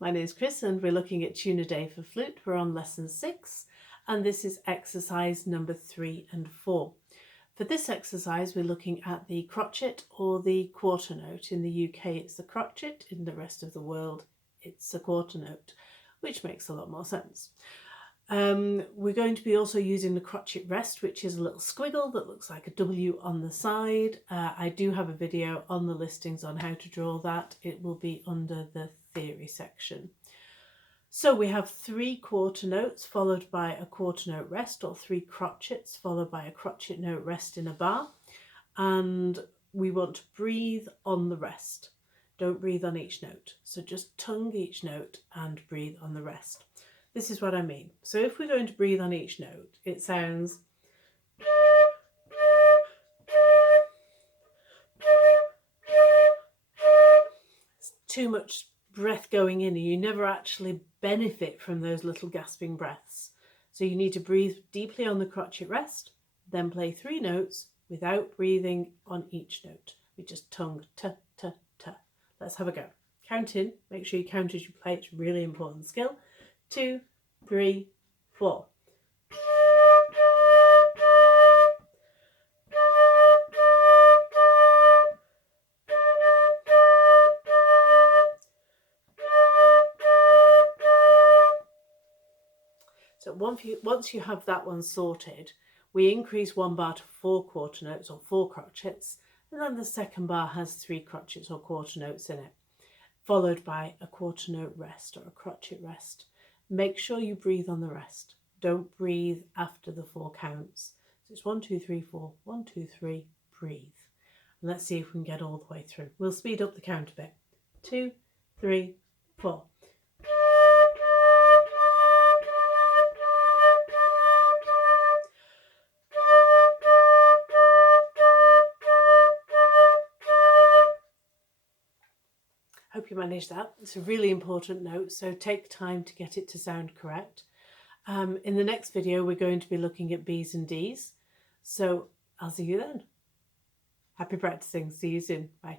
my name is Chris and we're looking at Tune a Day for Flute. We're on lesson 6 and this is exercise number 3 and 4. For this exercise we're looking at the crotchet or the quarter note. In the UK it's the crotchet, in the rest of the world it's a quarter note, which makes a lot more sense. We're going to be also using the crotchet rest, which is a little squiggle that looks like a W on the side. I do have a video on the listings on how to draw that. It will be under the theory section. So we have 3 quarter notes followed by a quarter note rest, or 3 crotchets followed by a crotchet note rest in a bar, and we want to breathe on the rest. Don't breathe on each note, so just tongue each note and breathe on the rest. This is what I mean. So if we're going to breathe on each note, it sounds it's too much breath going in and you never actually benefit from those little gasping breaths. So you need to breathe deeply on the crotchet rest, then play 3 notes without breathing on each note. We just tongue t, t, t. Let's have a go. Count in, make sure you count as you play, it's a really important skill. 2, 3, 4. So once you have that one sorted, we increase one bar to 4 quarter notes or 4 crotchets, and then the second bar has 3 crotchets or quarter notes in it, followed by a quarter note rest or a crotchet rest. Make sure you breathe on the rest. Don't breathe after the 4 counts. So it's 1, 2, 3, 4, 1, 2, 3, breathe. And let's see if we can get all the way through. We'll speed up the count a bit. 2, 3, 4. Hope you managed that. It's a really important note, so take time to get it to sound correct. In the next video we're going to be looking at B's and D's, so I'll see you then. Happy practicing. See you soon. Bye.